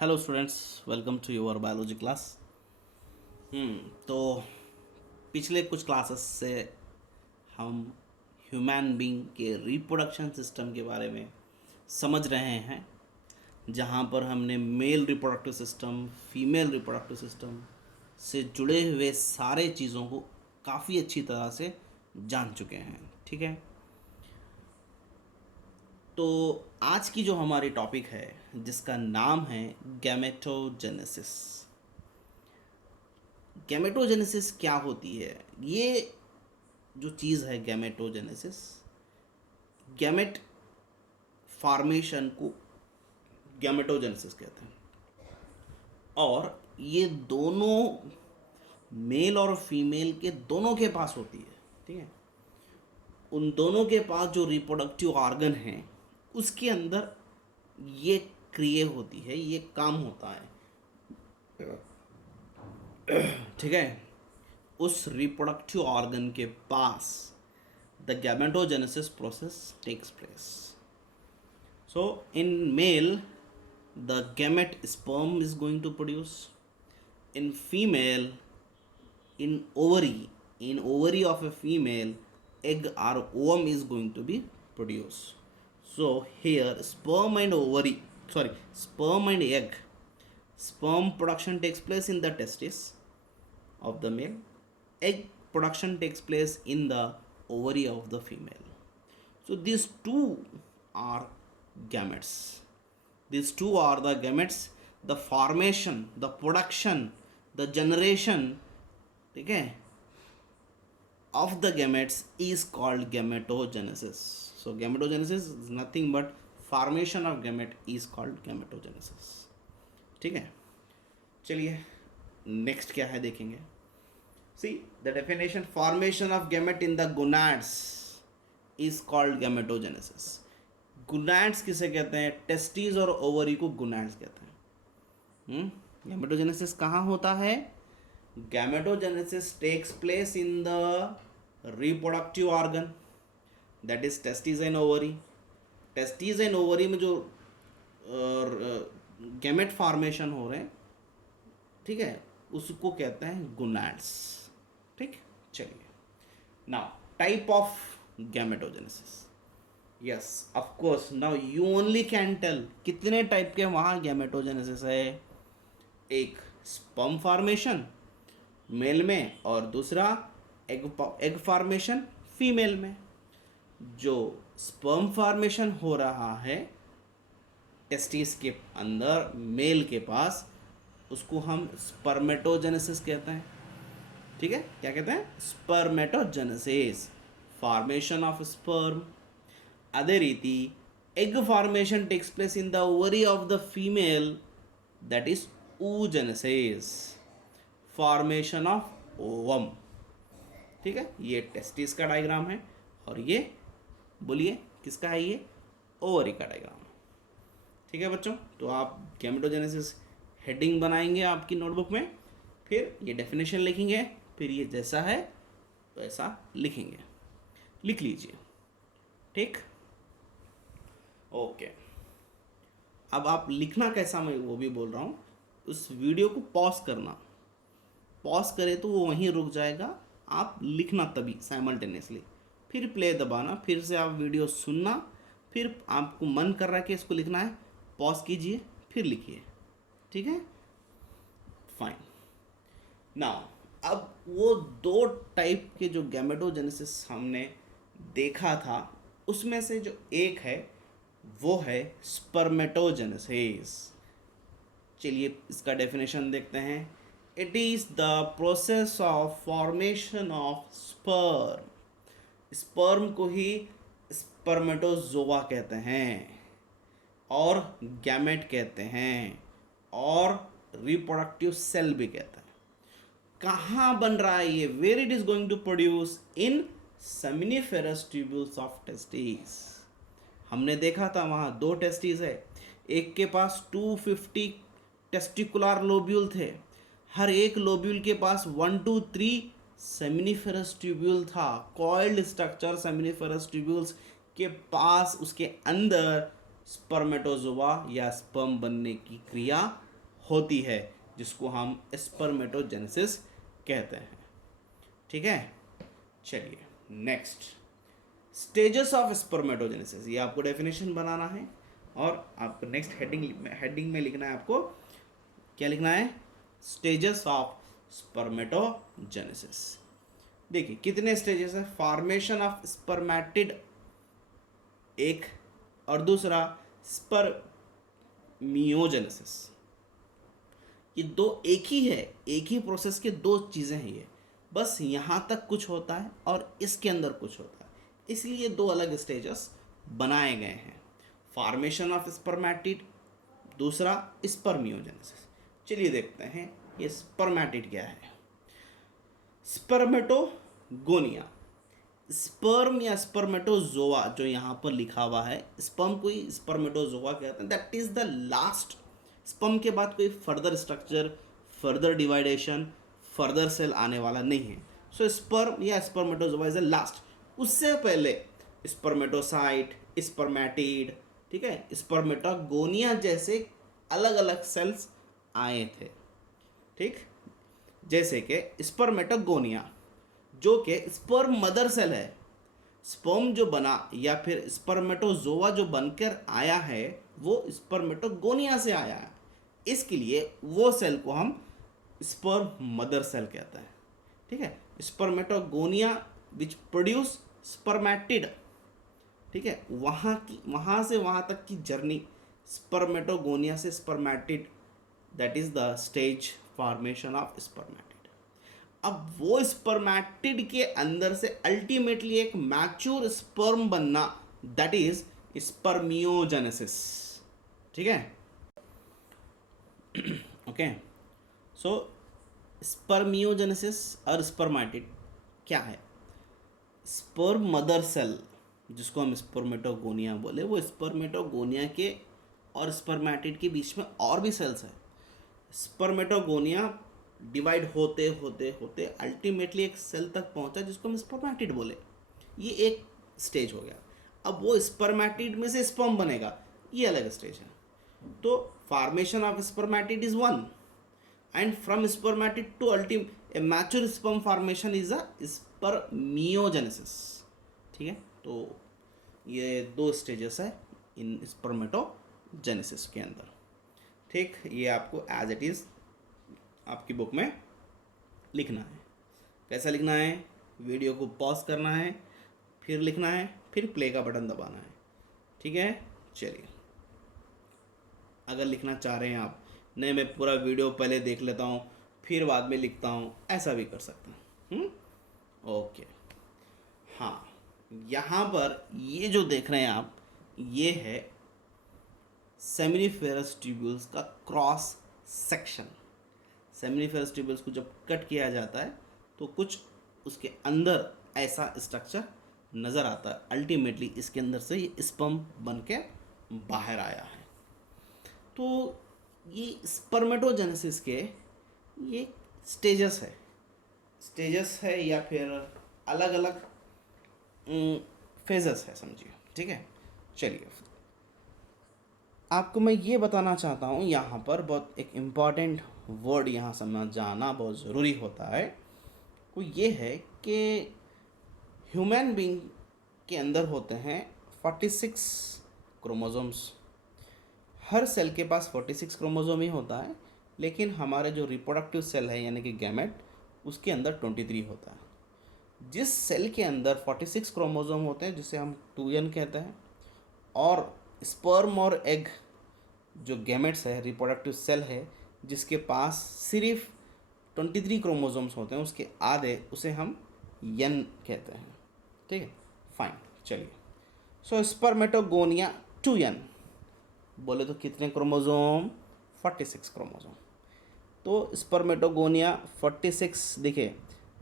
Hello students, welcome to your biology class. तो पिछले कुछ क्लासेस से हम ह्यूमन बीइंग के रिप्रोडक्शन सिस्टम के बारे में समझ रहे हैं, जहाँ पर हमने male reproductive system, female reproductive system से जुड़े हुए सारे चीज़ों को काफ़ी अच्छी तरह से जान चुके हैं। ठीक है, तो आज की जो हमारी टॉपिक है जिसका नाम है गैमेटोजेनेसिस। गैमेटोजेनेसिस क्या होती है? ये जो चीज़ है गैमेटोजेनेसिस, गैमेट फॉर्मेशन को गैमेटोजेनेसिस कहते हैं। और ये दोनों मेल और फीमेल के दोनों के पास होती है। ठीक है, उन दोनों के पास जो रिप्रोडक्टिव ऑर्गन है उसके अंदर ये क्रिया होती है, ये काम होता है। ठीक है, उस रिप्रोडक्टिव ऑर्गन के पास the gametogenesis process takes place. So in male, the gamete sperm is going to produce. In female, in ovary of a female, egg or ovum is going to be produced. So here sperm and egg, sperm production takes place in the testis of the male, egg production takes place in the ovary of the female. So these two are gametes. These two are the gametes. The formation, the production, the generation, ठीक है, of the gametes is called gametogenesis. So gametogenesis is nothing but formation of gamete is called gametogenesis. ठीक है, चलिए next क्या है देखेंगे। See the definition: formation of gamete in the gonads is called gametogenesis. गुनैड्स किसे कहते हैं? टेस्टिस और ओवरी को गुनैड्स कहते हैं। गैमेटोजेनेसिस कहाँ होता है? Gametogenesis takes place in the reproductive organ, that is testis and ovary. Testis and ovary में जो गैमेट फॉर्मेशन हो रहे हैं, ठीक है, उसको कहते हैं गुनैड्स। ठीक, चलिए now type of gametogenesis. Yes, of course, now you only can tell कितने टाइप के वहाँ गैमेटोजेनेसिस है। एक स्पर्म फॉर्मेशन मेल में और दूसरा एग फॉर्मेशन फीमेल में। जो स्पर्म फॉर्मेशन हो रहा है टेस्टिस के अंदर मेल के पास, उसको हम स्पर्मेटोजेनेसिस कहते हैं। ठीक है, क्या कहते हैं? Spermatogenesis, formation of sperm. अदे रीति egg formation takes place in the ovary of the female, that is oogenesis, formation of ovum। ठीक है, ये टेस्टिस का डायग्राम है और ये बोलिए किसका है? ये ओवरी का डायग्राम है। ठीक है बच्चों, तो आप गैमेटोजेनेसिस हेडिंग बनाएंगे आपकी नोटबुक में, फिर ये डेफिनेशन लिखेंगे, फिर ये जैसा है वैसा लिखेंगे, लिख लीजिए। ठीक, ओके। अब आप लिखना कैसा, मैं वो भी बोल रहा हूँ। उस वीडियो को पॉज करना, पॉज करें तो वो वहीं रुक जाएगा, आप लिखना तभी साइमल्टेनियसली, फिर प्ले दबाना, फिर से आप वीडियो सुनना, फिर आपको मन कर रहा है कि इसको लिखना है, पॉज कीजिए, फिर लिखिए। ठीक है, फाइन। नाउ अब वो दो टाइप के जो गैमेटोजेनेसिस हमने देखा था, उसमें से जो एक है वो है स्पर्मेटोजेनेसिस। चलिए इसका डेफिनेशन देखते हैं। It is the process of formation of sperm. Sperm को ही स्पर्मेटोजोआ कहते हैं और गैमेट कहते हैं और रिप्रोडक्टिव सेल भी कहते हैं। कहाँ बन रहा है ये? Where it is going to produce? In seminiferous tubules of testis. हमने देखा था वहाँ दो टेस्टिस है, एक के पास 250 टेस्टिकुलर लोब्यूल थे, हर एक लोब्यूल के पास 1 to 3 सेमिनिफेरस ट्यूब्यूल था। कॉइल्ड स्ट्रक्चर सेमिनिफेरस ट्यूब्यूल्स के पास, उसके अंदर स्पर्मेटोजोआ या स्पर्म बनने की क्रिया होती है, जिसको हम स्पर्मेटोजेनेसिस कहते हैं। ठीक है, चलिए नेक्स्ट, स्टेजेस ऑफ स्पर्मेटोजेनेसिस, ये आपको डेफिनेशन बनाना है और आपको नेक्स्ट हेडिंग में लिखना है, आपको क्या लिखना है, स्टेजेस ऑफ स्पर्मेटोजेनेसिस। देखिए कितने स्टेजेस है, फॉर्मेशन ऑफ स्पर्मेटिड एक, और दूसरा स्पर्मियोजेनेसिस। ये दो एक ही है, एक ही प्रोसेस के दो चीज़ें हैं ये, बस यहाँ तक कुछ होता है और इसके अंदर कुछ होता है, इसलिए दो अलग स्टेजेस बनाए गए हैं, फॉर्मेशन ऑफ स्पर्मेटिड, दूसरा स्पर्मियोजेनेसिस। चलिए देखते हैं ये स्पर्मेटिड क्या है। स्पर्मेटोगोनिया, स्पर्म या स्पर्मेटोजोआ जो यहाँ पर लिखा हुआ है, स्पर्म को ही स्पर्मेटोजोआ कहते हैं, that is the last, sperm के बाद कोई further structure, further डिवाइडेशन, further cell आने वाला नहीं है। सो स्पर्म या स्पर्मेटोजोआ इज द लास्ट, उससे पहले स्पर्मेटोसाइट, स्पर्मेटिड, ठीक है, स्पर्मेटोगोनिया जैसे अलग अलग सेल्स आए थे। ठीक, जैसे कि स्पर्मेटोगोनिया जो कि स्पर्म मदर सेल है, स्पर्म जो बना या फिर स्पर्मेटोजोआ जो बनकर आया है वो स्पर्मेटोगोनिया से आया है, इसके लिए वो सेल को हम स्पर्म मदर सेल कहते हैं। ठीक है, स्पर्मेटोगोनिया विच प्रोड्यूस स्पर्मेटिड, ठीक है, वहाँ से वहाँ तक की जर्नी, स्पर्मेटोगोनिया से spermatid, that is the stage formation of spermatid. अब वो स्पर्मेटिड के अंदर से अल्टीमेटली एक मैच्योर स्पर्म बनना, दैट इज स्पर्मियोजेनेसिस। ठीक है, ओके, सो स्पर्मियोजेनेसिस और स्पर्मेटिड क्या है, स्पर्म मदर सेल जिसको हम स्पर्मेटोगोनिया बोले, वो स्पर्मेटोगोनिया के और स्पर्मेटिड के बीच में और भी सेल्स है। स्पर्मेटोगोनिया डिवाइड होते होते होते अल्टीमेटली एक सेल तक पहुंचा जिसको हम स्पर्मेटिड बोले, ये एक स्टेज हो गया। अब वो स्पर्मेटिड में से स्पर्म बनेगा, ये अलग स्टेज है। तो formation of spermatid is one, and from spermatid to ultimate mature sperm formation is a spermiogenesis. ठीक है, तो ये दो स्टेजेस है इन स्पर्मेटोजेनेसिस के अंदर। ठीक, ये आपको एज इट इज़ आपकी बुक में लिखना है। कैसा लिखना है, वीडियो को पॉज करना है, फिर लिखना है, फिर प्ले का बटन दबाना है। ठीक है, चलिए, अगर लिखना चाह रहे हैं आप, नहीं मैं पूरा वीडियो पहले देख लेता हूँ फिर बाद में लिखता हूँ, ऐसा भी कर सकते हैं। ओके, हाँ, यहाँ पर ये जो देख रहे हैं आप, ये है सेमिनिफेरस ट्यूब्यूल्स का क्रॉस सेक्शन। सेमिनिफेरस ट्यूब्यूल्स को जब कट किया जाता है तो कुछ उसके अंदर ऐसा स्ट्रक्चर नज़र आता है, अल्टीमेटली इसके अंदर से ये स्पर्म बन के बाहर आया है। तो ये स्पर्मेटोजेनेसिस के ये स्टेजेस है या फिर अलग अलग फेजेस है, समझिए। ठीक है, चलिए आपको मैं ये बताना चाहता हूँ, यहाँ पर बहुत एक इम्पॉर्टेंट वर्ड यहाँ समझ जाना बहुत ज़रूरी होता है, वो ये है कि ह्यूमन बीइंग के अंदर होते हैं 46 क्रोमोसोम्स। हर सेल के पास 46 क्रोमोसोम ही होता है, लेकिन हमारे जो रिप्रोडक्टिव सेल है यानी कि गैमेट, उसके अंदर 23 होता है। जिस सेल के अंदर 46 क्रोमोसोम होते हैं जिसे हम 2n कहते हैं, और स्पर्म और एग जो गैमेट्स है, रिप्रोडक्टिव सेल है जिसके पास सिर्फ 23 क्रोमोसोम्स होते हैं, उसके आधे, उसे हम n कहते हैं। ठीक है, फाइन, चलिए। सो स्पर्मेटोगोनिया 2n बोले तो कितने क्रोमोसोम, 46 क्रोमोसोम। तो स्पर्मेटोगोनिया 46, देखिए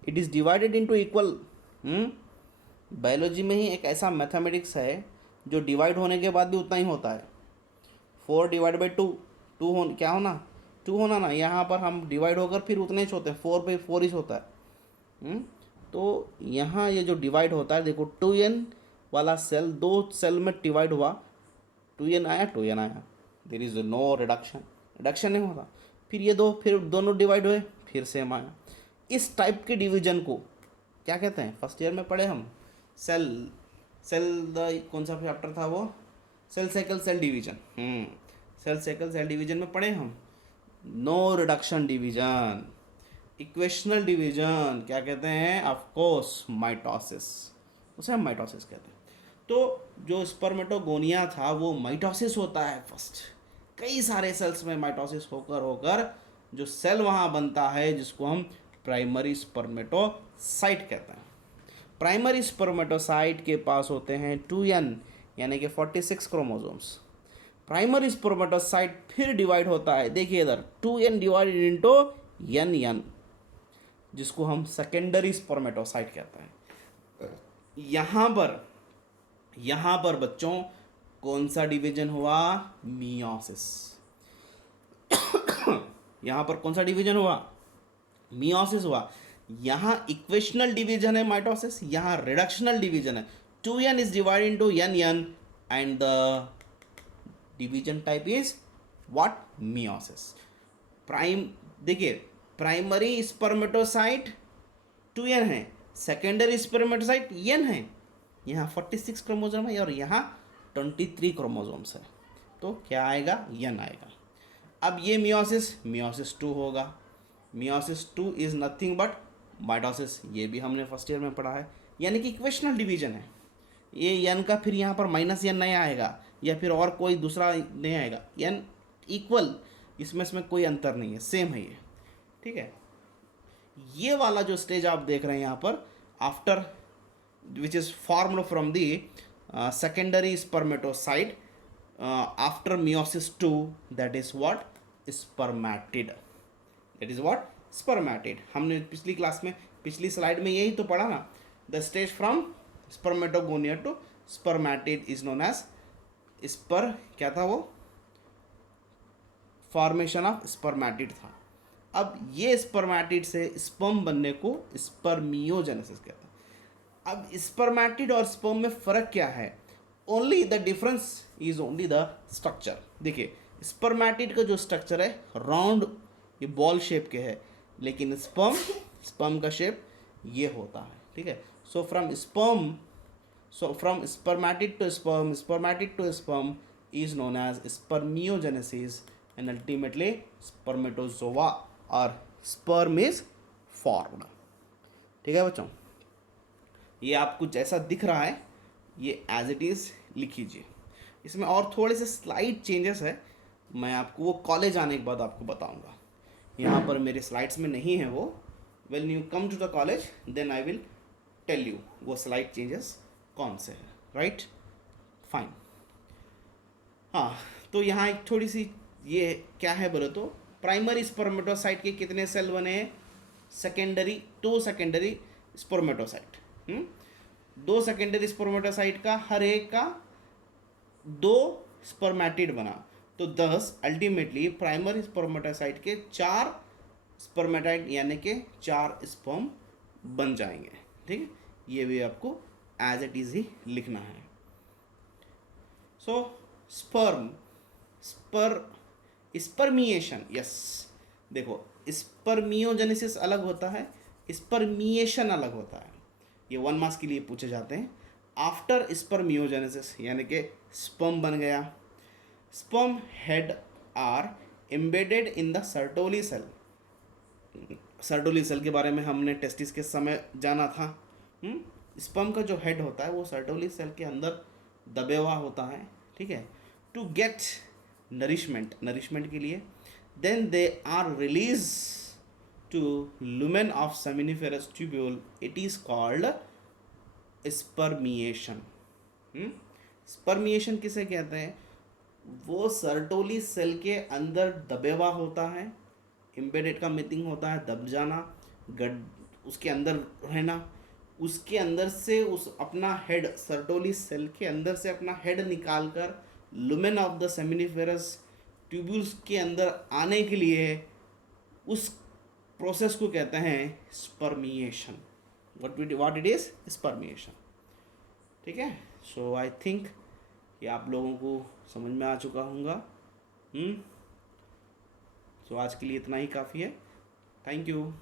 it is divided into equal. Biology में ही एक ऐसा मैथमेटिक्स है जो डिवाइड होने के बाद भी उतना ही होता है। 4 डिवाइड बाई 2, क्या होना, 2 होना ना, यहाँ पर हम डिवाइड होकर फिर उतने ही होते हैं, 4/4 ही होता है। तो यहाँ ये जो डिवाइड होता है, देखो 2n वाला सेल 2 सेल में डिवाइड हुआ, 2n आया, देयर इज़ नो रिडक्शन नहीं होता। फिर ये दो, फिर दोनों डिवाइड हुए, फिर सेम आया। इस टाइप के डिवीजन को क्या कहते हैं, फर्स्ट ईयर में पढ़े हम, सेल सेल द कौन सा चैप्टर था वो, cell cycle cell division. Cell cycle cell division में पढ़े हम। No reduction division, equational division क्या कहते हैं, ऑफ कोर्स माइटोसिस, उसे हम माइटोसिस कहते हैं। तो जो स्पर्मेटोगोनिया था वो माइटोसिस होता है फर्स्ट, कई सारे सेल्स में माइटोसिस होकर होकर जो सेल वहाँ बनता है जिसको हम प्राइमरी स्पर्मेटोसाइट कहते हैं। प्राइमरी स्पर्मेटोसाइट के पास होते हैं 2n यानी कि 46 क्रोमोसोम्स। प्राइमरी स्पर्मेटोसाइट फिर डिवाइड होता है, देखिए इधर 2n डिवाइडेड इनटू n जिसको हम सेकेंडरी स्पर्मेटोसाइट कहते हैं। यहाँ पर बच्चों कौन सा डिवीजन हुआ, मियोसिस। यहाँ पर कौन सा डिवीजन हुआ, मियोसिस हुआ। यहाँ इक्वेशनल डिवीजन है माइटोसिस, यहाँ रिडक्शनल डिवीजन है। 2n is divided into n and the division type is what, meiosis. देखिए प्राइमरी स्पर्मेटोसाइट 2n है, सेकेंडरी स्पर्मेटोसाइट n है। यहाँ 46 क्रोमोसोम है और यहाँ 23 क्रोमोसोम्स है, तो क्या आएगा, n आएगा। अब ये मियोसिस 2 होगा। Meiosis 2 is nothing but mitosis, ये भी हमने फर्स्ट ईयर में पढ़ा है, यानी कि इक्वेशनल डिवीजन है। ये n का फिर यहाँ पर -n नहीं आएगा या फिर और कोई दूसरा नहीं आएगा, n इक्वल, इसमें कोई अंतर नहीं है, सेम है ये, ठीक है। ये वाला जो स्टेज आप देख रहे हैं यहाँ पर, after which is formed from the secondary spermatocyte after meiosis 2, that is what, spermatid, that is what, spermatid. हमने पिछली क्लास में, पिछली स्लाइड में यही तो पढ़ा ना, the stage from spermatogonia to spermatid is known as क्या था वो, फॉर्मेशन ऑफ स्पर्मेटिड था। अब ये स्पर्मेटिड से स्पर्म बनने को स्पर्मियोजेनेसिस कहते हैं। अब स्पर्मेटिड और स्पर्म में फ़र्क क्या है, only the difference is only the structure. देखिए स्पर्मेटिड का जो स्ट्रक्चर है राउंड, ये बॉल शेप के है, लेकिन स्पर्म का शेप ये होता है, ठीक है। So from spermatid to sperm is known as spermiogenesis and ultimately spermatozoa और स्पर्म इज फॉर्म्ड, ठीक है बच्चों। ये आपको जैसा दिख रहा है ये एज इट इज़ लिख लीजिए। इसमें और थोड़े से स्लाइड चेंजेस है, मैं आपको वो कॉलेज आने के बाद आपको बताऊंगा। यहाँ पर मेरे स्लाइड्स में नहीं है वो, when you come to the college then I will tell you वो स्लाइड चेंजेस कौन से हैं, राइट, फाइन। हाँ, तो यहाँ एक थोड़ी सी ये क्या है बोले तो, प्राइमरी स्पर्मेटोसाइट के कितने सेल बने हैं, two secondary spermatocyte, 2 secondary spermatocyte का हर एक का 2 स्पर्मेटिड बना, तो 10 अल्टीमेटली प्राइमरी स्पर्मेटोसाइट के 4 स्पर्मेटाइड यानी कि 4 स्पर्म बन जाएंगे, ठीक है। ये भी आपको एज इट इज ही लिखना है। सो स्पर्मिएशन, यस, देखो स्पर्मियोजेनेसिस अलग होता है, स्पर्मिएशन अलग होता है, ये 1 मार्क्स के लिए पूछे जाते हैं। आफ्टर स्पर्मियोजेनेसिस यानी कि स्पर्म बन गया, sperm head are embedded in the Sertoli cell. Sertoli cell के बारे में हमने टेस्टिस के समय जाना था। स्पर्म का जो हेड होता है वो सर्टोली सेल के अंदर दबे हुआ होता है, ठीक है, टू गेट नरिशमेंट के लिए। Then they are release to lumen of seminiferous tubule, it is called spermiation। Spermiation किसे कहते हैं, वो सर्टोली सेल के अंदर दबे हुआ होता है, एम्बेडेड का मीनिंग होता है दब जाना, उसके अंदर रहना, उसके अंदर से उस अपना हेड, सर्टोली सेल के अंदर से अपना हेड निकाल कर lumen of the seminiferous tubules के अंदर आने के लिए उस प्रोसेस को कहते हैं spermiation. What it is, spermiation, ठीक है। सो आई थिंक ये आप लोगों को समझ में आ चुका होगा। सो आज के लिए इतना ही काफ़ी है। Thank you.